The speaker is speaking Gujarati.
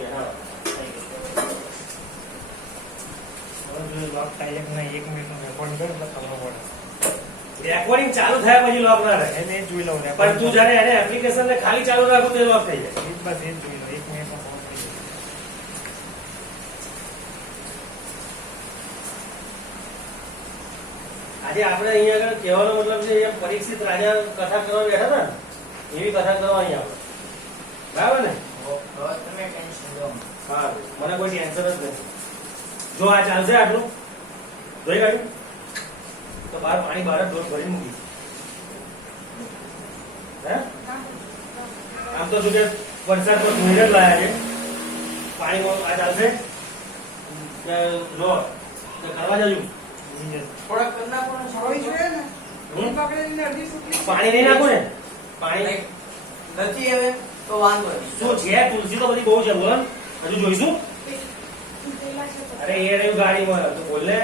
ઓકે હા લોક થાય કે નહીં 1 મિનિટનું રેકોર્ડિંગ કરે એટલે ખબર પડે. રેકોર્ડિંગ ચાલુ થયા પછી લોક ના રહે. એને જ જોઈ લઉં ને. પણ તું જ્યારે એને એપ્લિકેશન ને ખાલી ચાલુ રાખો તો લોક થઈ જાય. બસ એ જ જોઈ લઉં 1 મિનિટમાં ખબર પડી જાય. આજે આપણે અહીંયા આગળ કહેવાનો મતલબ છે એ પરીક્ષિત રાજા કથા કરવા બેઠા હતા ને એવી કથા કરવા અહીંયા આપણે બરાબર ને તમે ટેન્શન લો. હા મને કોઈ ટેન્શન જ નથી. જો આ ચાલશે આટલું જોઈ કાઢ્યું તો બહાર પાણી બહાર ડોર ભરી મૂકી હે આમ તો શું કે વરસાદ પર ધોઈને જ લાયા છે પાણીમાં આ ચાલશે કે જો કે કરવા જજો થોડા કરના પણ સવાઈ જોઈએ ને. પકડીને અડધી સુકી પાણી નહીં નાખું ને પાણી નથી હવે તો વાંધો નહીં. શું છે તુલસી તો બધી બહુ છે બોલ હજુ જોઈશું અરે એ રહ્યું ગાડીમાં તો બોલ ને